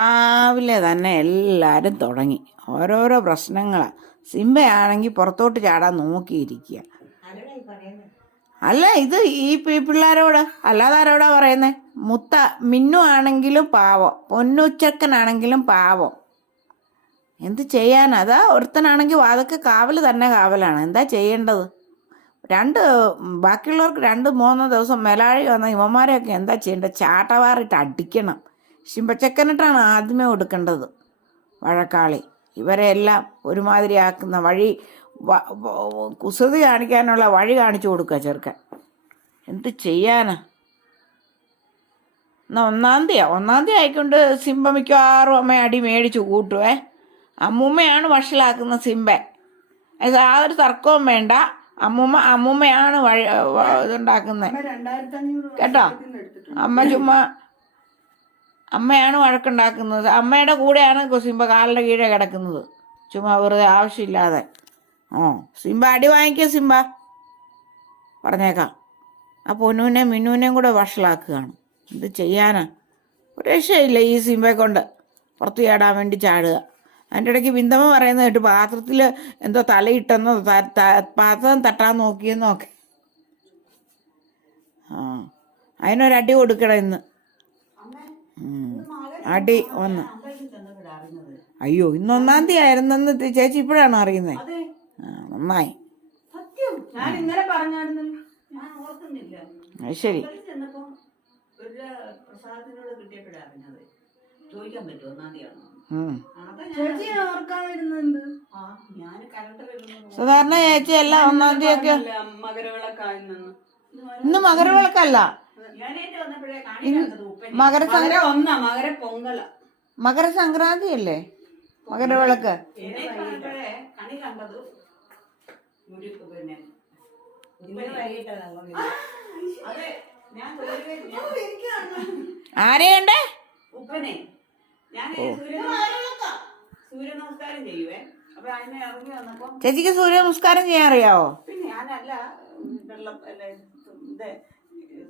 രാവിലെ തന്നെ എല്ലാവരും തുടങ്ങി. ഓരോരോ പ്രശ്നങ്ങളാണ് സിംബയാണെങ്കിൽ പുറത്തോട്ട് ചാടാൻ നോക്കിയിരിക്കുക. അല്ല ഇത് ഈ പിള്ളേരോട് അല്ലാതെ ആരോടാ പറയുന്നേ? മുത്ത മിന്നു ആണെങ്കിലും പാവം പൊന്നുച്ചക്കനാണെങ്കിലും പാവം. എന്ത് ചെയ്യാൻ അതാ ഒരുത്തനാണെങ്കിൽ അതൊക്കെ കാവൽ തന്നെ കാവലാണ്. എന്താ ചെയ്യേണ്ടത്? രണ്ട് ബാക്കിയുള്ളവർക്ക് രണ്ട് മൂന്ന് ദിവസം മേലാഴി വന്ന ഇവന്മാരെയൊക്കെ എന്താ ചെയ്യേണ്ടത്? ചാട്ടവാറിട്ട് അടിക്കണം. ശിമ്പച്ചക്കനിട്ടാണ് ആദ്യമേ കൊടുക്കേണ്ടത് വഴക്കാളി. ഇവരെല്ലാം ഒരുമാതിരി ആക്കുന്ന വഴി കുസൃതി കാണിക്കാനുള്ള വഴി കാണിച്ചു കൊടുക്കുക ചെറുക്കൻ. എന്ത് ചെയ്യാനാ? എന്നാ ഒന്നാം തീയതി ഒന്നാം തീയതി ആയിക്കൊണ്ട് സിംബ മിക്കവാറും അമ്മ അടി മേടിച്ചു കൂട്ടുവേ. അമ്മൂമ്മയാണ് വഷളാക്കുന്ന സിംബ. ആ യാതൊരു തർക്കവും വേണ്ട. അമ്മൂമ്മ അമ്മൂമ്മയാണ് വഴി ഇതുണ്ടാക്കുന്നത് കേട്ടോ? അമ്മ ചുമ്മാ അമ്മയാണ് വഴക്കുണ്ടാക്കുന്നത്. അമ്മയുടെ കൂടെയാണ് സിംബ കാലിന്റെ കീഴെ കിടക്കുന്നത്. ചുമ്മാ വെറുതെ ആവശ്യമില്ലാതെ. ഓ സിംബ അടി വാങ്ങിക്കുക സിംബ. പറഞ്ഞേക്കാം. ആ പൊന്നൂനെ മിന്നൂനെയും കൂടെ വഷളാക്കുകയാണ്. എന്ത് ചെയ്യാനാ? ഒരു രക്ഷയില്ല ഈ സിംബയെ കൊണ്ട്. പുറത്ത് ചാടാൻ വേണ്ടി ചാടുക. അതിന്റെ ഇടയ്ക്ക് ബിന്ദമ്മ പറയുന്നത് കേട്ട്. പാത്രത്തിൽ എന്തോ തലയിട്ടെന്നോ പാത്രം തട്ടാൻ നോക്കിയെന്നോ ഒക്കെ. ആ അതിനൊരടി കൊടുക്കണം ഇന്ന്. അടി ഒന്ന് അയ്യോ ഇന്ന് ഒന്നാം തീയതി ആയിരുന്നെന്ന് ചേച്ചി ഇപ്പോഴാണ് അറിയുന്നത് അതെ. നന്നായി. സത്യം. ഞാൻ ഇന്നലെ പറഞ്ഞായിരുന്നല്ലോ ഓർക്കുന്നില്ല. അത് ശരി. സാധാരണ ചേച്ചി എല്ലാം ഒന്നാം തീയതി ഒക്കെ ഇന്ന് മകരവിളക്കല്ല. മകരസംക്ര മകര ഒന്നാ മകര പൊങ്കല. മകരസംക്രാന്തി അല്ലേ മകരവിളക്ക് കണി കണ്ടത് പിന്നെ ഞാൻ ആരെയുണ്ട് ഉപ്പനെ. ഞാൻ സൂര്യ സൂര്യ നമസ്കാരം ചെയ്യുവേ. അപ്പൊ അതിനെ ഇറങ്ങി വന്നപ്പോ ചേച്ചിക്ക് സൂര്യ നമസ്കാരം ചെയ്യാൻ അറിയാവോ? പിന്നെ ഞാനല്ല വെള്ളം ഇത് സൂര്യ നമസ്കാരം എന്നും ചെയ്യും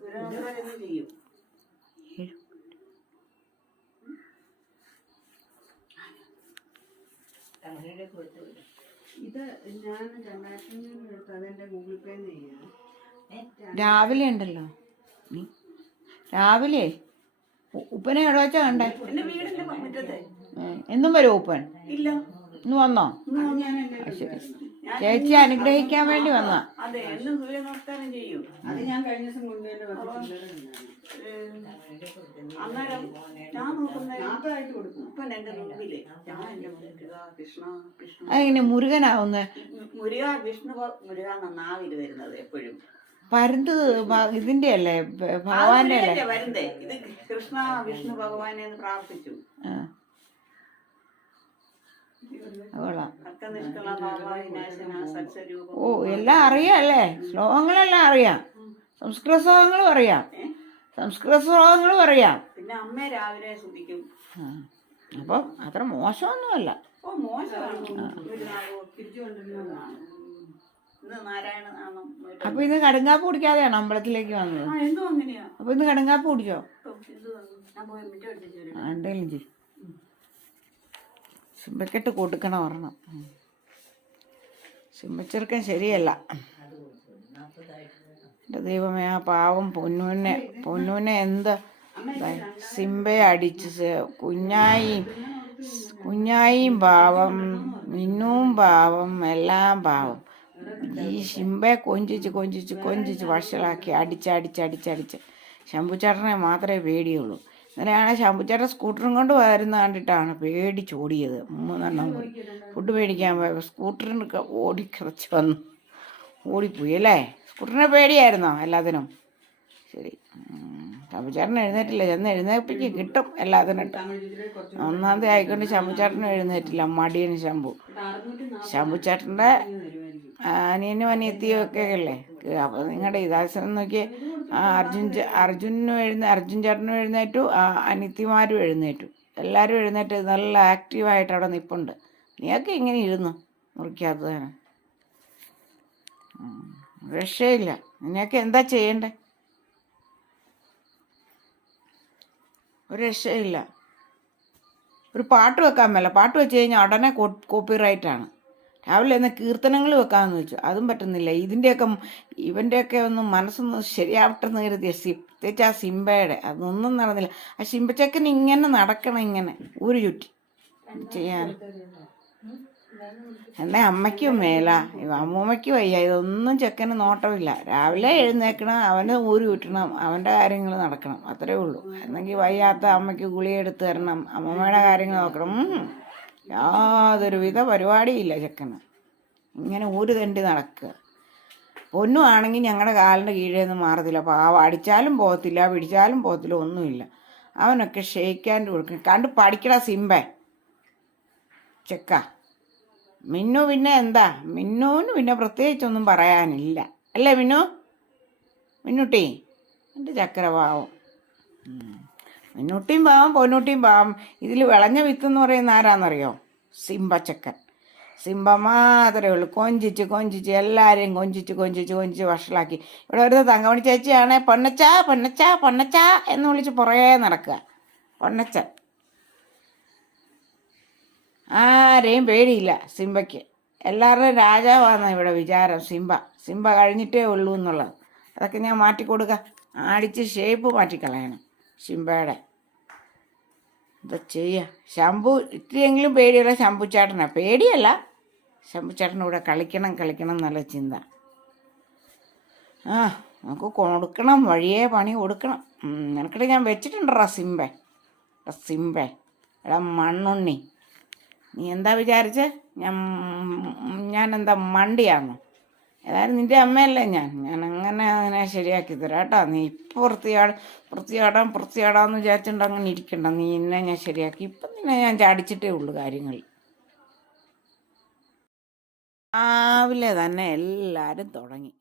ഇത് ഞാൻ രണ്ടായിരത്തി അഞ്ഞൂറ് എടുത്ത് അതെന്റെ ഗൂഗിൾ പേ ചെയ്യാം. രാവിലെ ഉണ്ടല്ലോ. നീ? രാവിലെ? ഉപ്പനെ എവിടെ വെച്ചാ കണ്ടേ? എന്നും വരും ഉപ്പൻ? ഇല്ല. ഇന്ന് വന്നോ? ശരി. ചേച്ചി അനുഗ്രഹിക്കാൻ വേണ്ടി വന്ന അതെ എന്നും സൂര്യ നമസ്കാരം ചെയ്യും. അത് ഞാൻ കഴിഞ്ഞ ദിവസം കൊണ്ടുവരുന്ന അന്നേരം ഞാൻ നോക്കുന്നതായിട്ട് കൊടുക്കും. ഉപ്പൻ എന്റെ മുമ്പിൽ. ഞാൻ എന്റെ മുമ്പിൽ കൃഷ്ണ കൃഷ്ണ. അതെങ്ങനെ മുരുകനാവുന്ന? മുരുക വിഷ്ണു മുരുക എന്ന വരുന്നത് എപ്പോഴും? പരുന്ത് ഇതിന്റെ അല്ലേ? ഭഗവാന്റെ അല്ലേ? വരുന്നേ ഇത് കൃഷ്ണ വിഷ്ണു ഭഗവാനെ പ്രാർത്ഥിച്ചു. കൊള്ളാം. ഓ എല്ലാം അറിയാം അല്ലേ? ശ്ലോകങ്ങളെല്ലാം അറിയാം. സംസ്കൃത ശ്ലോകങ്ങളും അറിയാം. സംസ്കൃത ശ്ലോകങ്ങളും അറിയാം. പിന്നെ അമ്മ രാവിലെ. അപ്പം അത്ര മോശമൊന്നുമല്ല. അപ്പൊ ഇന്ന് കടുങ്കാപ്പ് കുടിക്കാതെയാണ് അമ്പലത്തിലേക്ക് വന്നത്? അപ്പൊ ഇന്ന് കടുങ്കാപ്പ് കുടിച്ചോ? എന്തെങ്കിലും ചെയ് സിമ്പക്കെട്ട് കൊടുക്കണം ഒരെണ്ണം. ഉം. ശരിയല്ല. എന്റെ ദൈവമേ ആ പാവം പൊന്നൂനെ പൊന്നൂനെ എന്ത്. സിംബയെ അടിച്ച് കുഞ്ഞായി കുഞ്ഞായിയും പാവം മിന്നും പാവം എല്ലാം പാവം. ഈ ശിമ്പയെ കൊഞ്ചിച്ച് കൊഞ്ചിച്ച് കൊഞ്ചിച്ച് വഷളാക്കി അടിച്ച് അടിച്ച് അടിച്ചടിച്ച് ശംഭുചേട്ടനെ മാത്രമേ പേടിയുള്ളൂ. ഇന്നലെയാണ് ശാമ്പുച്ചേട്ടൻ സ്കൂട്ടറും കൊണ്ട് വരുന്ന കണ്ടിട്ടാണ് പേടിച്ചോടിയത്. മൂന്നെണ്ണം കൂടി ഫുഡ് മേടിക്കാൻ പോയപ്പോൾ സ്കൂട്ടറിനൊക്കെ ഓടിക്കിറച്ച് വന്നു. ഓടിപ്പോയി അല്ലേ? സ്കൂട്ടറിനെ പേടിയായിരുന്നോ എല്ലാത്തിനും? ശരി. ശാമ്പുച്ചേട്ടൻ എഴുന്നേറ്റില്ല. ചെന്ന് എഴുന്നേൽപ്പിക്ക് കിട്ടും എല്ലാത്തിനും. ഒന്നാം തീയതി ആയിക്കൊണ്ട് ശാമ്പുച്ചേട്ടനും എഴുന്നേറ്റില്ല. മടിയന് ശാമ്പു ശാമ്പുച്ചേട്ടന്റെ അനിയനും അനിയത്തിയും ഒക്കെ അല്ലേ? അപ്പോൾ നിങ്ങളുടെ ഇതാശനം നോക്കി ആ അർജുൻ അർജുനും എഴുന്ന അർജുൻ ചേട്ടനും എഴുന്നേറ്റു. ആ അനിത്യമാരും എഴുന്നേറ്റു. എല്ലാവരും എഴുന്നേറ്റ് നല്ല ആക്റ്റീവായിട്ട് അവിടെ നിൽപ്പുണ്ട് നീയൊക്കെ ഇങ്ങനെ ഇരുന്നു? മുറിക്കാത്തതാണ്. രക്ഷയില്ല. നിന്നെയൊക്കെ എന്താ ചെയ്യണ്ടേ? ഒരു രക്ഷയില്ല. ഒരു പാട്ട് വെക്കാൻ മേല. പാട്ട് വെച്ച് കഴിഞ്ഞാൽ ഉടനെ കോപ്പിറൈറ്റാണ്. രാവിലെ എന്നാൽ കീർത്തനങ്ങൾ വെക്കാമെന്ന് വെച്ചു. അതും പറ്റുന്നില്ല. ഇതിന്റെയൊക്കെ ഇവന്റെയൊക്കെ ഒന്ന് മനസ്സൊന്ന് ശരിയാവട്ടെന്ന് കരുതിയ സി പ്രത്യേകിച്ച് ആ സിംബയുടെ അതൊന്നും നടന്നില്ല. ആ സിംബച്ചക്കൻ ഇങ്ങനെ നടക്കണം ഇങ്ങനെ. ഒരു ചുറ്റി ചെയ്യാൻ. എന്നെ അമ്മയ്ക്കും മേല. അമ്മൂമ്മയ്ക്കും വയ്യ. ഇതൊന്നും ചെക്കന് നോട്ടമില്ല. രാവിലെ എഴുന്നേക്കണം അവന് ഊര് കിട്ടണം അവന്റെ കാര്യങ്ങൾ നടക്കണം. അത്രേ ഉള്ളൂ. എന്നെങ്കിൽ വയ്യാത്ത അമ്മയ്ക്ക് ഗുളിയെടുത്ത് തരണം അമ്മമ്മയുടെ കാര്യങ്ങൾ നോക്കണം. ഉം. യാതൊരു വിധ പരിപാടിയില്ല ചെക്കന്. ഇങ്ങനെ ഊര് തണ്ടി നടക്കുക. പൊന്നു ആണെങ്കിൽ ഞങ്ങളുടെ കാലിന്റെ കീഴേ നിന്ന് മാറത്തില്ല. പാവം അടിച്ചാലും പോകത്തില്ല പിടിച്ചാലും പോകത്തില്ല ഒന്നുമില്ല. അവനൊക്കെ ഷെയ്ക്കാന്റെ കൊടുക്കണം കണ്ട് പഠിക്കട സിംബേ ചെക്ക. മിന്നു പിന്നെ എന്താ? മിന്നുവിന് പിന്നെ പ്രത്യേകിച്ചൊന്നും പറയാനില്ല. അല്ലേ മിന്നു? മിന്നുട്ടി എന്റെ ചക്കര പാവം ഉം. മിന്നുട്ടിയും പാവം പൊന്നുട്ടിയും പാവം. ഇതിൽ വിളഞ്ഞ വിത്ത് എന്ന് പറയുന്ന ആരാന്നറിയോ? സിംബച്ചക്കൻ. സിംബ മാത്രമേ ഉള്ളൂ. കൊഞ്ചിച്ച് കൊഞ്ചിച്ച് എല്ലാവരെയും കൊഞ്ചിച്ച് കൊഞ്ചിച്ച് കൊഞ്ചിച്ച് വഷളാക്കി. ഇവിടെ ഒരു തങ്കമണി ചേച്ചിയാണ്. പൊന്നച്ച പൊന്നച്ച പൊന്നച്ച എന്ന് വിളിച്ച് പുറകെ നടക്കുക. പൊന്നച്ച ആരെയും പേടിയില്ല സിംബയ്ക്ക്. എല്ലാവരുടെയും രാജാവാണ് ഇവിടെ വിചാരം സിംബ. സിംബ കഴിഞ്ഞിട്ടേ ഉള്ളൂ എന്നുള്ളത്. അതൊക്കെ ഞാൻ മാറ്റിക്കൊടുക്കുക ആടിച്ച് ഷേപ്പ് മാറ്റിക്കളയണം സിംബയുടെ. എന്താ ചെയ്യുക ശംഭു ഇത്തിരിയെങ്കിലും പേടിയുള്ള ശംഭുച്ചേട്ടനാ പേടിയല്ല. ശംഭുച്ചേട്ടന്റെ കൂടെ കളിക്കണം കളിക്കണം എന്നുള്ള ചിന്ത. ആ നമുക്ക് കൊടുക്കണം വഴിയേ പണി കൊടുക്കണം. നിനക്കിടെ ഞാൻ വെച്ചിട്ടുണ്ടോ സിമ്പേ എടാ സിംബെ എടാ മണ്ണുണ്ണി. നീ എന്താ വിചാരിച്ച്? ഞാൻ ഞാൻ എന്താ മണ്ടിയാന്നോ? ഏതായാലും നിന്റെ അമ്മയല്ലേ ഞാൻ? ഞാൻ അങ്ങനെ അതിനെ ശരിയാക്കി തരാം കേട്ടോ. നീ ഇപ്പോൾ വൃത്തിയാട് വൃത്തിയാടാം വൃത്തിയാടാന്ന് വിചാരിച്ചിട്ട് അങ്ങനെ ഇരിക്കണ്ട. നീ എന്നെ ഞാൻ ശരിയാക്കി. ഇപ്പം നിന്നെ ഞാൻ ചാടിച്ചിട്ടേ ഉള്ളൂ കാര്യങ്ങൾ. രാവിലെ തന്നെ എല്ലാവരും തുടങ്ങി.